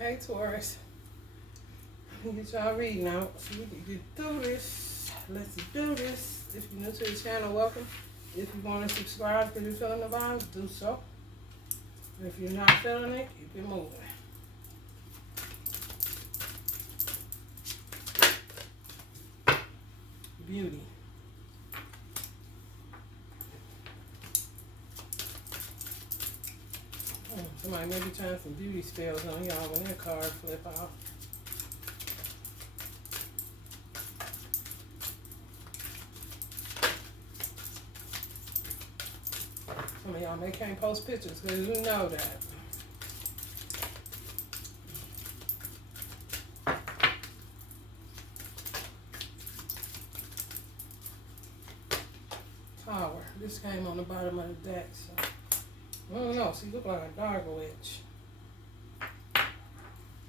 Hey Taurus, let me get y'all reading out so we can get through this. Let's do this. If you're new to the channel, welcome. If you want to subscribe because you're feeling the vibes, do so. If you're not feeling it, keep it moving. Beauty. Somebody may be trying some beauty spells on y'all when their card flip out. Some of y'all may can't post pictures because you know that. Tower. This came on the bottom of the deck, so I don't know. She look like a dark witch.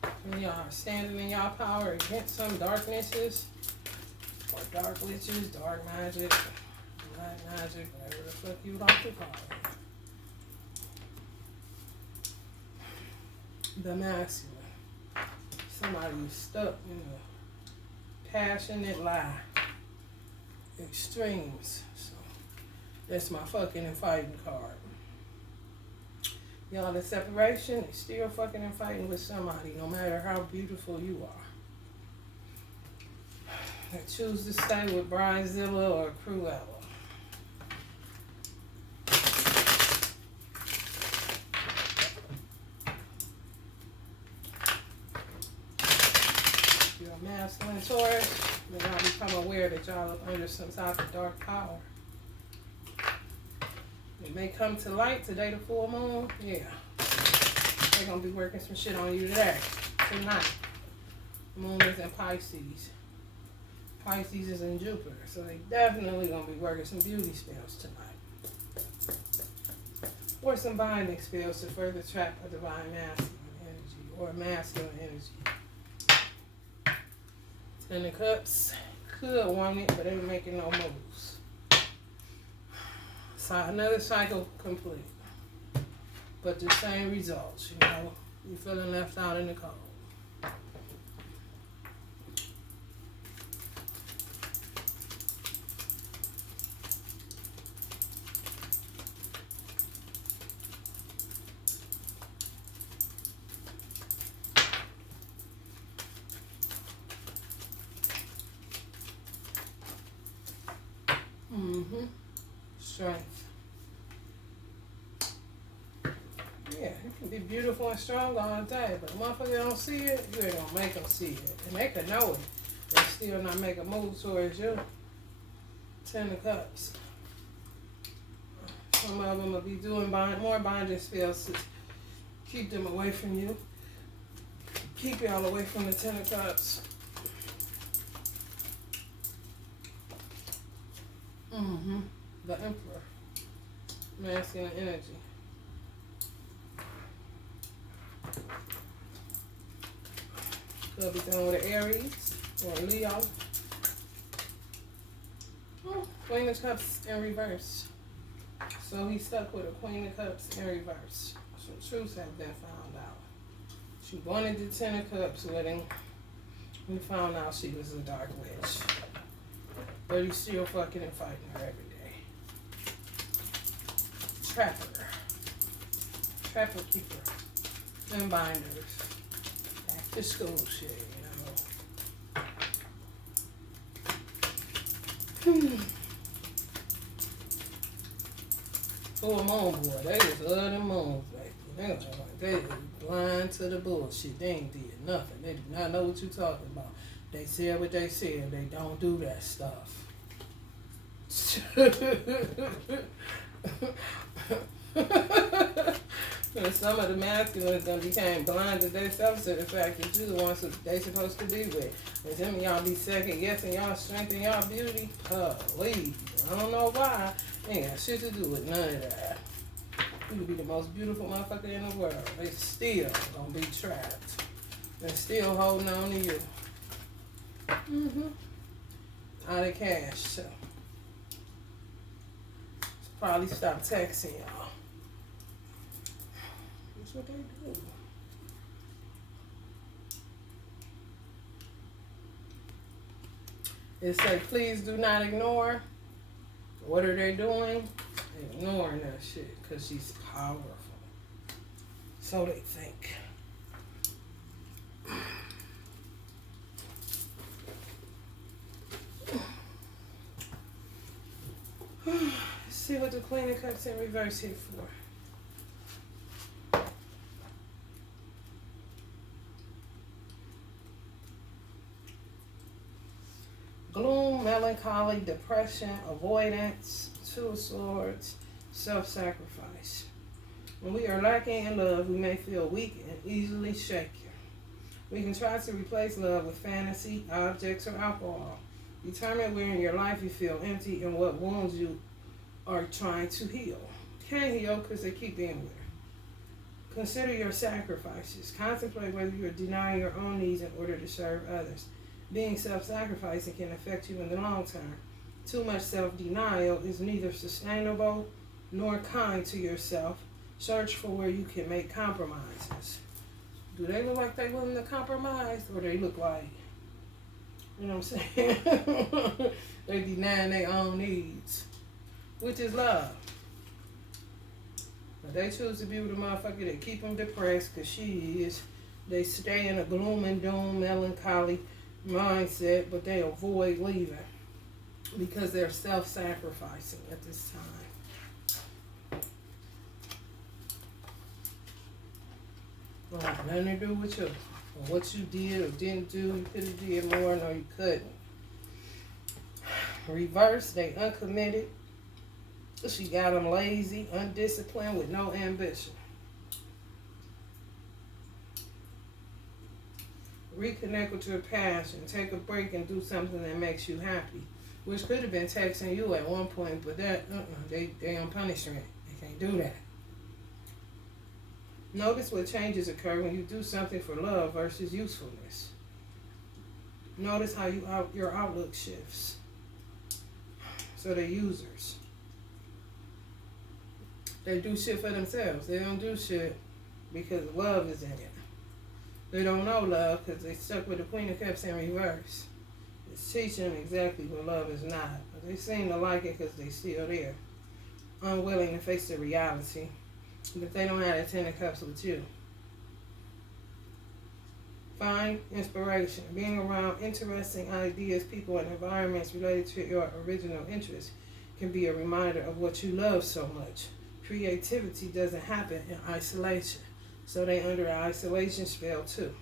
Some of y'all are standing in y'all power against some darknesses, or dark witches, dark magic, black magic, whatever the fuck you like to call it. The masculine. Somebody who's stuck in a passionate lie. Extremes. So that's my fucking and fighting card. Y'all, the separation is still fucking and fighting with somebody, no matter how beautiful you are. That choose to stay with Bridezilla or Cruella. Masculine Taurus, then y'all become aware that y'all are under some type of dark power. It may come to light today, the full moon. Yeah. They're going to be working some shit on you today. Tonight. The moon is in Pisces. Pisces is in Jupiter. So they definitely going to be working some beauty spells tonight. Or some binding spells to further trap a divine masculine energy. Or masculine energy. Ten of Cups could want it, but ain't making no moves. So another cycle complete. But the same results, you know. You're feeling left out in the cold. Strength. Yeah, it can be beautiful and strong all day, but motherfucker don't see it, you ain't gonna make them see it. And they could know it and still not make a move towards you. Ten of Cups. Some of them will be doing more binding spells to keep them away from you. Keep y'all away from the Ten of Cups. The Emperor. Masculine energy. Could be done with an Aries or a Leo. Queen of Cups in reverse. So he's stuck with a Queen of Cups in reverse. Some truths have been found out. She wanted the Ten of Cups with him. We found out she was a dark witch. But he's still fucking and fighting her every day. Trapper. Trapper keeper. And binders. Back to school shit, you know. Full moon boy. They was other moons, baby. They was blind to the bullshit. They ain't did nothing. They do not know what you talking about. They said what they said. They don't do that stuff. And some of the masculines done became blinded themselves to the fact that you're the ones that they supposed to be with. And some of y'all be second guessing y'all strength and y'all beauty. Leave. I don't know why. Ain't got shit to do with none of that. You could be the most beautiful motherfucker in the world. They still gonna be trapped. And still holding on to you. Out of cash, so. Probably stop texting y'all. That's what they do. It say, please do not ignore. What are they doing? Ignoring that shit because she's powerful. So they think. Let's see what the Queen of Cups in reverse here for. Gloom, melancholy, depression, avoidance, Two of Swords, self-sacrifice. When we are lacking in love, we may feel weak and easily shaken. We can try to replace love with fantasy, objects, or alcohol. Determine where in your life you feel empty and what wounds you are trying to heal. Can't heal because they keep being there. Consider your sacrifices. Contemplate whether you are denying your own needs in order to serve others. Being self-sacrificing can affect you in the long term. Too much self-denial is neither sustainable nor kind to yourself. Search for where you can make compromises. Do they look like they willing to compromise, or they look like, you know what I'm saying? They denying their own needs, which is love. But they choose to be with a motherfucker that keep them depressed because she is. They stay in a gloom and doom, melancholy mindset, but they avoid leaving because they're self-sacrificing at this time. Don't have nothing to do with you, or what you did or didn't do. You could have did more, no you couldn't. Reverse, they uncommitted. She got them lazy, undisciplined, with no ambition. Reconnect with your passion. Take a break and do something that makes you happy. Which could have been texting you at one point, but that, they on punishment. They can't do that. Notice what changes occur when you do something for love versus usefulness. Notice how your outlook shifts. So they're users. They do shit for themselves. They don't do shit because love is in it. They don't know love because they stuck with the Queen of Cups in reverse. It's teaching them exactly what love is not. But they seem to like it because they still there. Unwilling to face the reality that they don't have a 10 of Cups with you. Find inspiration. Being around interesting ideas, people, and environments related to your original interests can be a reminder of what you love so much. Creativity doesn't happen in isolation. So they under an isolation spell too.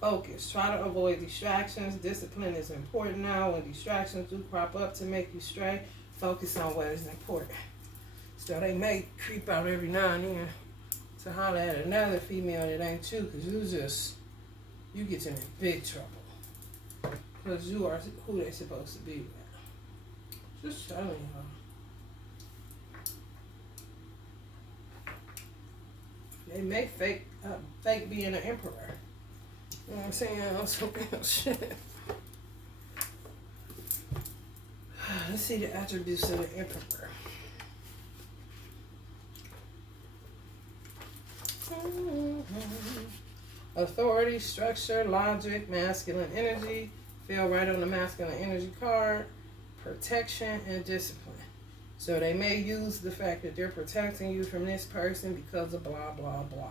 Focus. Try to avoid distractions. Discipline is important now. When distractions do crop up to make you stray, focus on what is important. So they may creep out every now and then to holler at another female that ain't you, because you get in big trouble. Because you are who they're supposed to be with. Just telling y'all. They may fake being an emperor. You know what I'm saying? On some real shit. Let's see the attributes of the emperor. Authority, structure, logic, masculine energy. Feel right on the masculine energy card. Protection and discipline. So they may use the fact that they're protecting you from this person because of blah, blah, blah.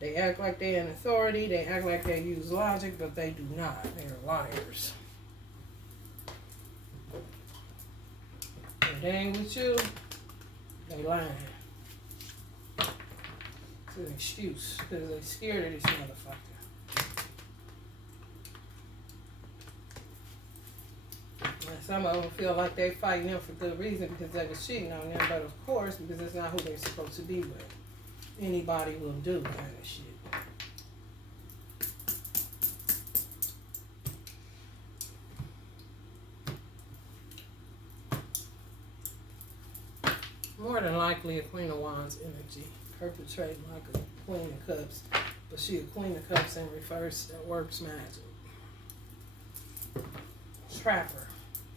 They act like they're in authority. They act like they use logic, but they do not. They're liars. If they ain't with you, they lying. It's an excuse because they're scared of this motherfucker. And some of them feel like they fighting them for good reason because they was cheating on them, but of course, because it's not who they're supposed to be with. Anybody will do kind of shit. More than likely a Queen of Wands energy, perpetrating like a Queen of Cups, but she a Queen of Cups in reverse that works magic. Trapper,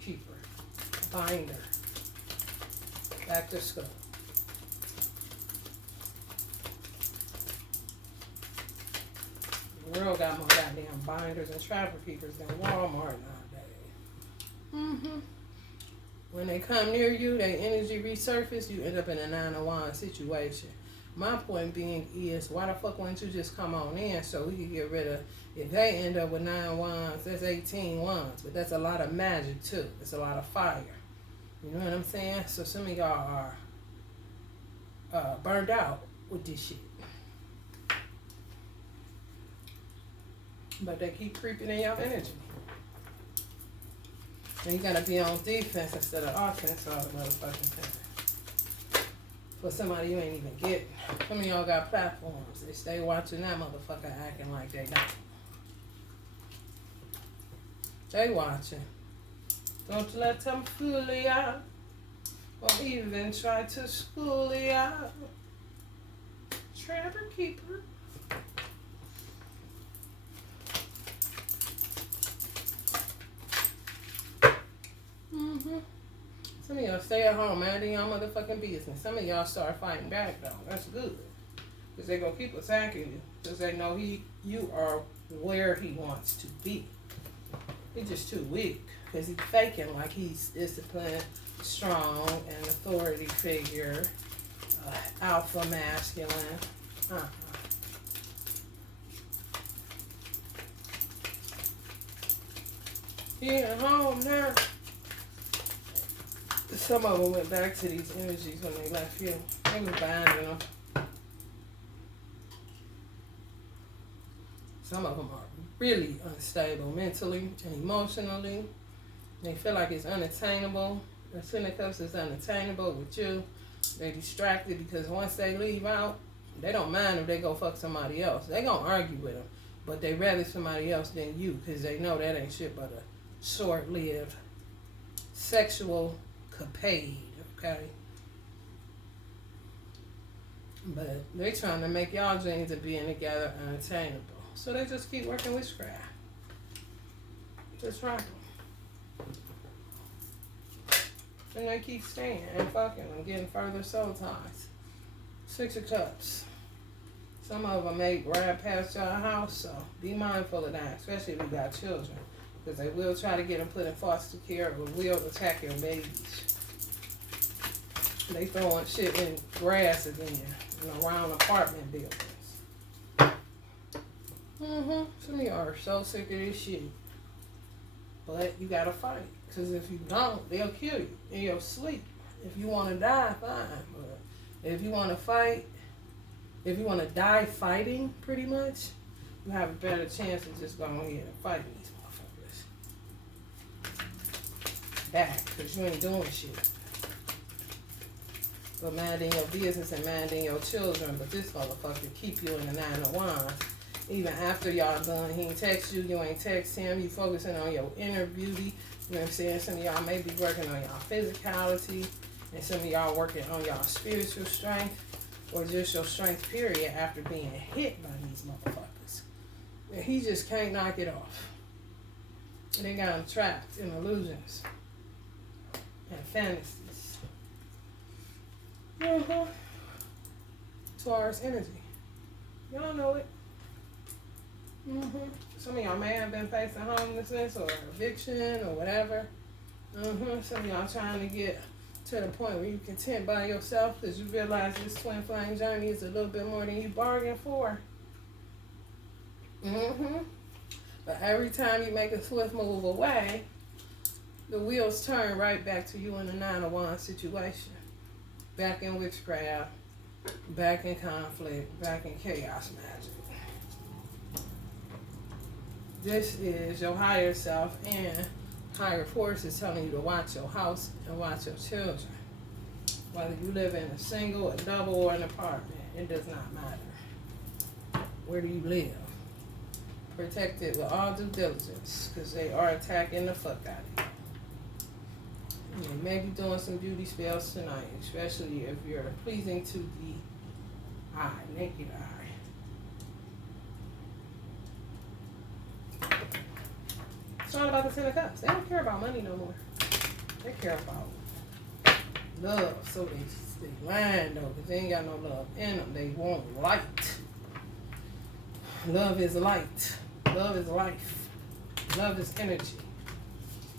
keeper, binder, back to school. The world got more goddamn binders and trapper keepers than Walmart nowadays. Mm-hmm. When they come near you, their energy resurface, you end up in a 9 of Wands situation. My point being is, why the fuck wouldn't you just come on in so we can get rid of, if they end up with 9 wands, that's 18 wands. But that's a lot of magic too. It's a lot of fire. You know what I'm saying? So some of y'all are burned out with this shit. But they keep creeping in your energy. And you gotta be on defense instead of offense all the motherfucking time. For somebody you ain't even getting. Some of y'all got platforms. They stay watching that motherfucker acting like they don't. They watching. Don't let them fool you out. Or even try to school you out. Trapper keeper. Some of y'all stay at home, man. Do y'all motherfucking business. Some of y'all start fighting back, though. That's good. Because they're going to keep attacking you. Because they know you are where he wants to be. He's just too weak. Because he's faking like he's disciplined, strong, an authority figure, alpha masculine. He at home now. Some of them went back to these energies when they left you. They was binding them. Some of them are really unstable mentally and emotionally. They feel like it's unattainable. The Ten of Cups is unattainable with you. They're distracted because once they leave out, they don't mind if they go fuck somebody else. They gonna argue with them, but they rather somebody else than you because they know that ain't shit but a short-lived sexual capade, okay? But they trying to make y'all dreams of being together unattainable. So they just keep working witchcraft. Just rock them. And they keep staying and fucking and getting further soul ties. 6 of Cups. Some of them may grab past your house, so be mindful of that, especially if you got children. Because they will try to get them put in foster care or will attack your babies. They throwing shit in grass again and around apartment buildings. Some of y'all are so sick of this shit. But you gotta fight. Because if you don't, they'll kill you in your sleep. If you want to die, fine. But if you want to fight, if you want to die fighting, pretty much, you have a better chance of just going ahead and fighting these motherfuckers. Back, because you ain't doing shit. But minding your business and minding your children. But this motherfucker keep you in the 9 of Wands. Even after y'all done, he ain't text you, you ain't text him. You focusing on your inner beauty. You know what I'm saying? Some of y'all may be working on y'all physicality. And some of y'all working on y'all spiritual strength. Or just your strength, period, after being hit by these motherfuckers. And he just can't knock it off. They got him trapped in illusions and fantasies. Taurus energy. Y'all know it. Some of y'all may have been facing homelessness or eviction or whatever. Some of y'all trying to get to the point where you content by yourself because you realize this twin flame journey is a little bit more than you bargained for. But every time you make a swift move away, the wheels turn right back to you in the 9 of Wands situation. Back in witchcraft, back in conflict, back in chaos magic. This is your higher self and higher forces telling you to watch your house and watch your children. Whether you live in a single, a double, or an apartment, it does not matter. Where do you live? Protect it with all due diligence because they are attacking the fuck out of you. You may be doing some beauty spells tonight, especially if you're pleasing to the eye, naked eye. It's all about the 10 of Cups. They don't care about money no more. They care about love. So they lying though, because they ain't got no love in them. They want light. Love is light. Love is life. Love is energy.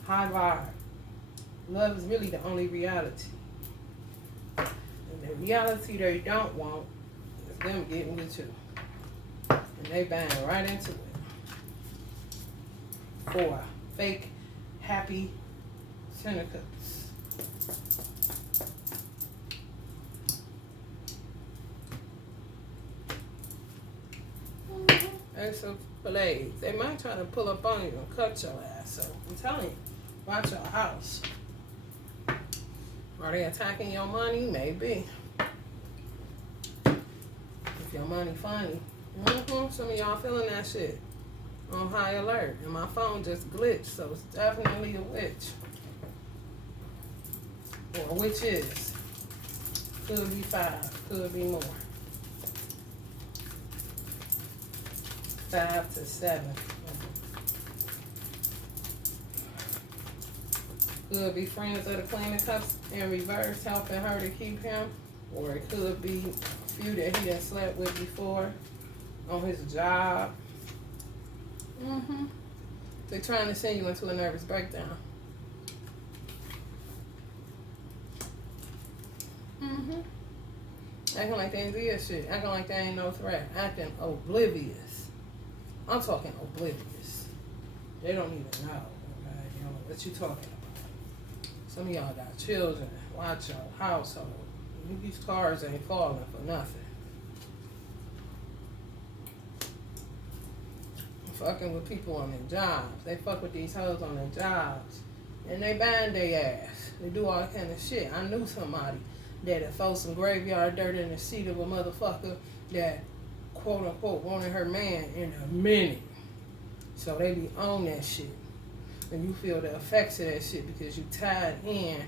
High vibe. Love is really the only reality. And the reality they don't want is them getting with you. And they bang right into it. For fake, happy cynicals. Ace of Blades. They might try to pull up on you and cut your ass. So I'm telling you, watch your house. Are they attacking your money? Maybe. If your money funny. Some of y'all feeling that shit on high alert. And my phone just glitched, so it's definitely a witch. Or witches. Could be 5, could be more. 5 to 7. Could be friends of the Queen of Cups in reverse, helping her to keep him. Or it could be a few that he done slept with before on his job. They're trying to send you into a nervous breakdown. Acting like they ain't did shit. Acting like they ain't no threat. Acting oblivious. I'm talking oblivious. They don't even know. Okay? You know what you talking about. Some of y'all got children. Watch your household. These cars ain't falling for nothing. Fucking with people on their jobs. They fuck with these hoes on their jobs. And they bind their ass. They do all kind of shit. I knew somebody that throw some graveyard dirt in the seat of a motherfucker that quote unquote wanted her man in a minute. So they be on that shit. And you feel the effects of that shit because you tied in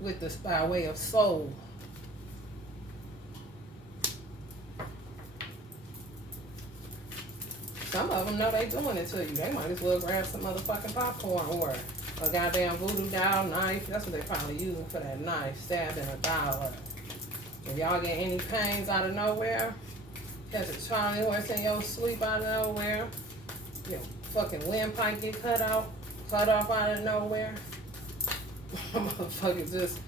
with this by way of soul. Some of them know they doing it to you. They might as well grab some motherfucking popcorn or a goddamn voodoo doll knife. That's what they probably using for that knife. Stabbing a doll. If y'all get any pains out of nowhere, catch a Charlie horse in your sleep out of nowhere, your fucking windpipe get cut off out of nowhere. Motherfucker just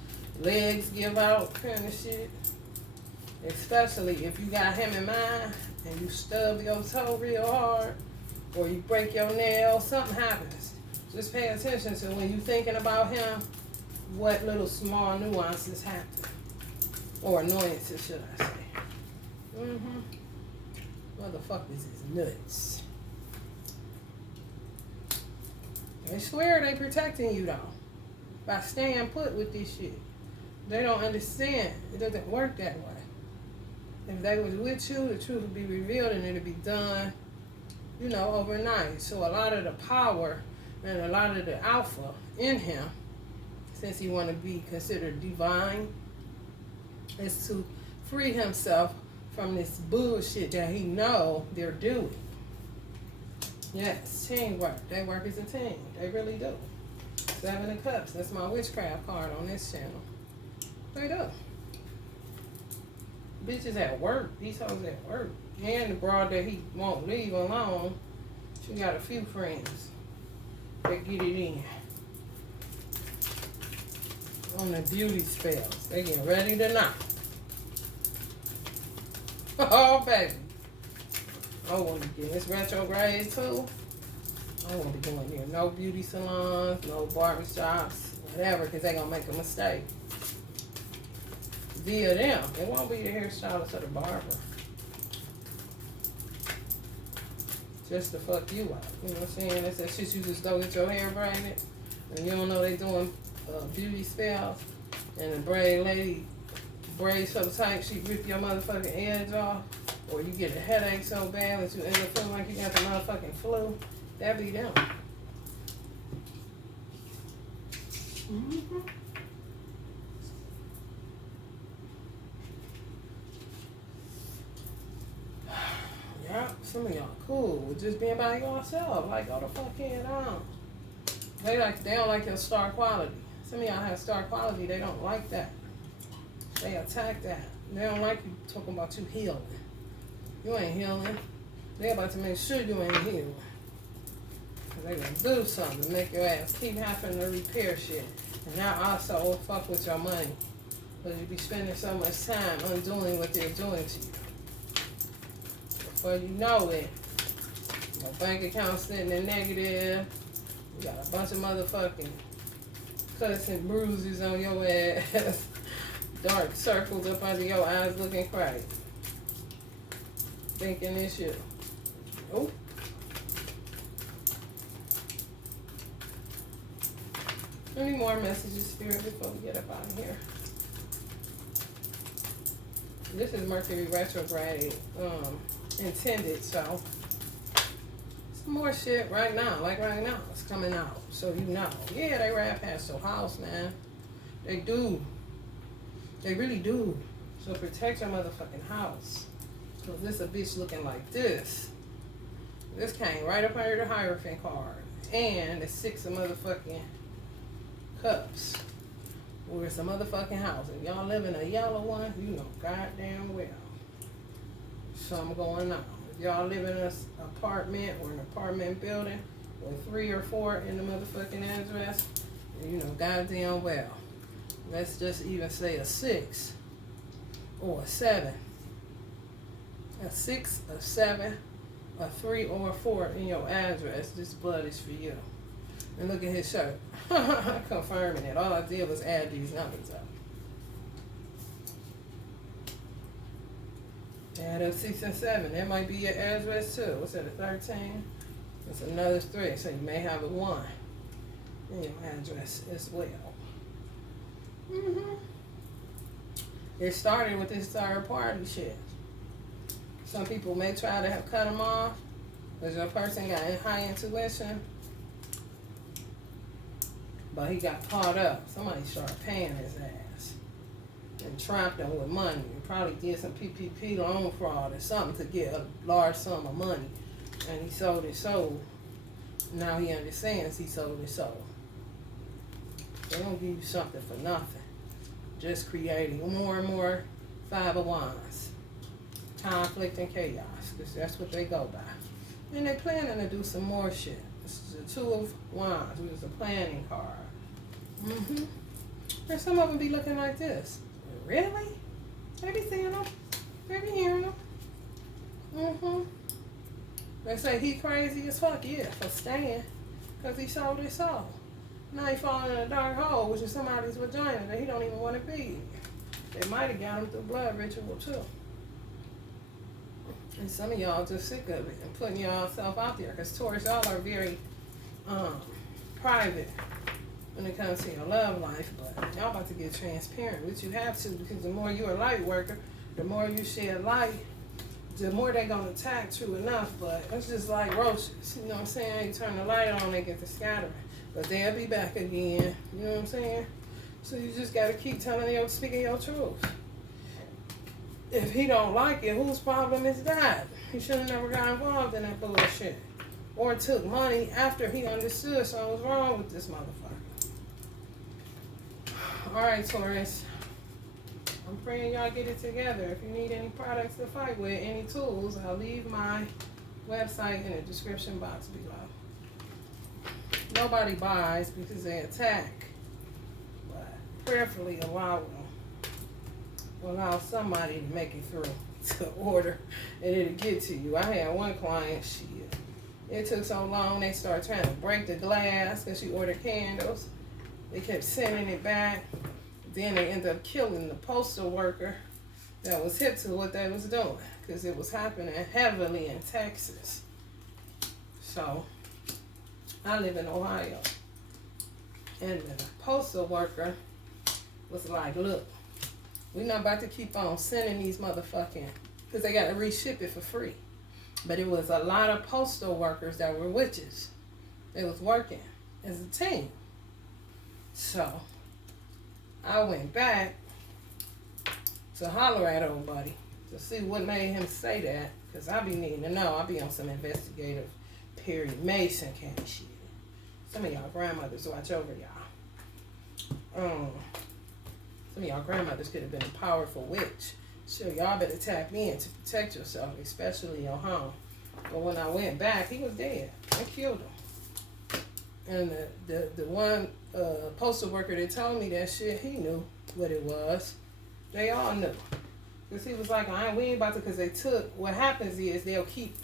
legs give out kind of shit. Especially if you got him in mind and you stub your toe real hard or you break your nail, something happens. Just pay attention to when you're thinking about him, what little small nuances happen. Or annoyances, should I say. Motherfuckers is nuts. They swear they protecting you though. By staying put with this shit. They don't understand. It doesn't work that way. If they was with you, the truth would be revealed and it'd be done, you know, overnight. So a lot of the power and a lot of the alpha in him, since he want to be considered divine, is to free himself from this bullshit that he know they're doing. Yes, teamwork. They work as a team. They really do. 7 of Cups. That's my witchcraft card on this channel. They do. Bitches at work. These hoes at work. And the broad that he won't leave alone. She got a few friends that get it in. On the beauty spells. They getting ready to knock. Oh, baby. I want to get this retrograde too. I won't be going near no beauty salons, no barbershops, whatever, because they're going to make a mistake. Via them. It won't be the hairstylist or the barber. Just to fuck you up. You know what I'm saying? That's that shit you just don't get your hair braided. And you don't know they doing beauty spells. And the braid lady braids so tight she rip your motherfucking edge off. Or you get a headache so bad that you end up feeling like you got the motherfucking flu. That be them. Yeah, some of y'all cool with just being by yourself. Like, go the fuck head on. They don't like your star quality. Some of y'all have star quality. They don't like that. They attack that. They don't like you talking about you healing. You ain't healing. They about to make sure you ain't healing. They gonna do something to make your ass keep having to repair shit. And that also will fuck with your money. Because you be spending so much time undoing what they're doing to you. Before you know it, your bank account sitting in negative. You got a bunch of motherfucking cuts and bruises on your ass. Dark circles up under your eyes looking crazy. Thinking this shit. Oh. Any more messages, Spirit, before we get up out of here? This is Mercury retrograde intended, so some more shit right now. Like right now, it's coming out, so you know. Yeah, they ride past your house, man. They do. They really do. So protect your motherfucking house. Because this a bitch looking like this. This came right up under the Hierophant card. And the 6 of motherfucking cups. Where it's a motherfucking house. If y'all live in a yellow one, you know goddamn well. Something going on. If y'all live in an apartment or an apartment building with 3 or 4 in the motherfucking address, you know goddamn well. Let's just even say a 6 or a 7. A 6, a 7, a 3, or a 4 in your address. This blood is for you. And look at his shirt. Confirming it. All I did was add these numbers up. Add up 6 and 7. That might be your address too. What's that, a 13? That's another 3. So you may have a 1 in your address as well. It started with this third party shit. Some people may try to have cut them off because your person got high intuition, but he got caught up. Somebody started paying his ass and trapped him with money. He probably did some PPP loan fraud or something to get a large sum of money, and he sold his soul. Now he understands he sold his soul. They don't give you something for nothing. Just creating more and more 5 of Wands. Conflict and chaos. Because that's what they go by. And they're planning to do some more shit. This is the 2 of Wands, which is a planning card. And some of them be looking like this. Really? They be seeing them. They be hearing them. They say he crazy as fuck. Yeah, for staying. Because he sold his soul. Now he falling in a dark hole, which is somebody's vagina that he don't even want to be. They might have got him through blood ritual too. And some of y'all just sick of it and putting yourself out there. Because Taurus, y'all are very private when it comes to your love life. But y'all about to get transparent, which you have to. Because the more you're a light worker, the more you shed light, the more they're going to attack, true enough. But it's just like roaches. You know what I'm saying? You turn the light on, they get to scattering. But they'll be back again. You know what I'm saying? So you just got to keep speaking your truth. If he don't like it, whose problem is that? He should have never got involved in that bullshit. Or took money after he understood something was wrong with this motherfucker. Alright, Taurus. I'm praying y'all get it together. If you need any products to fight with, any tools, I'll leave my website in the description box below. Nobody buys because they attack. But prayerfully allow somebody to make it through to order and it'll get to you. I had one client, it took so long they started trying to break the glass because she ordered candles. They kept sending it back. Then they ended up killing the postal worker that was hip to what they was doing because it was happening heavily in Texas. So I live in Ohio. And the postal worker was like, look, we're not about to keep on sending these motherfucking, because they got to reship it for free. But it was a lot of postal workers that were witches. They was working as a team. So I went back to holler at old buddy to see what made him say that, because I be needing to know. I be on some investigative Perry Mason kind of shit. Some of y'all grandmothers watch over y'all. Some of y'all grandmothers could have been a powerful witch. So y'all better tap in to protect yourself, especially your home. But when I went back, he was dead. I killed him. And the one postal worker that told me that shit, he knew what it was. They all knew. Because he was like, we ain't about to, because they took, what happens is they'll keep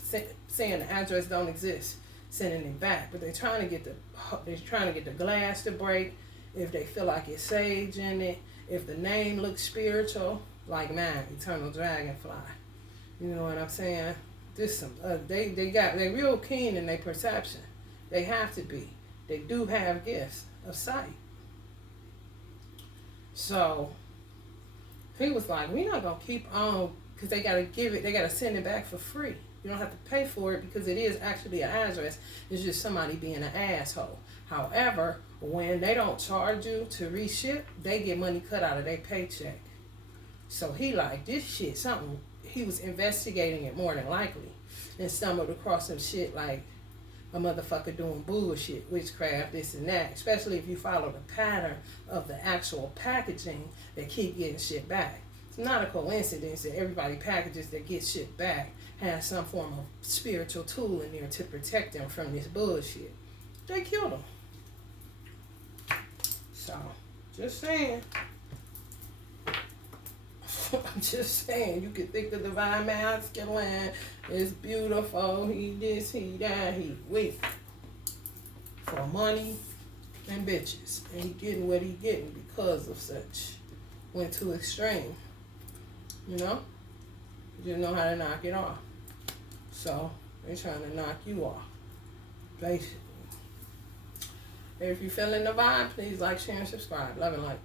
saying the address don't exist, sending it back. But they're trying to get the glass to break, if they feel like it's sage in it, if the name looks spiritual, like mine, Eternal Dragonfly. You know what I'm saying? This some they real keen in their perception. They have to be. They do have gifts of sight. So he was like, we're not gonna keep on, because they gotta send it back for free. You don't have to pay for it because it is actually an address. It's just somebody being an asshole. However, when they don't charge you to reship, they get money cut out of their paycheck. So he like, this shit, something, he was investigating it more than likely, and stumbled across some shit like a motherfucker doing bullshit, witchcraft, this and that, especially if you follow the pattern of the actual packaging that keep getting shit back. It's not a coincidence that everybody packages that get shit back has some form of spiritual tool in there to protect them from this bullshit. They killed them. So, just saying. I'm just saying, you can think the divine masculine is beautiful, he this, he that, he weak. For money and bitches. And he getting what he getting because of such. Went too extreme. You know? You didn't know how to knock it off. So, they're trying to knock you off. Basically. If you're feeling the vibe, please like, share, and subscribe. Love and light.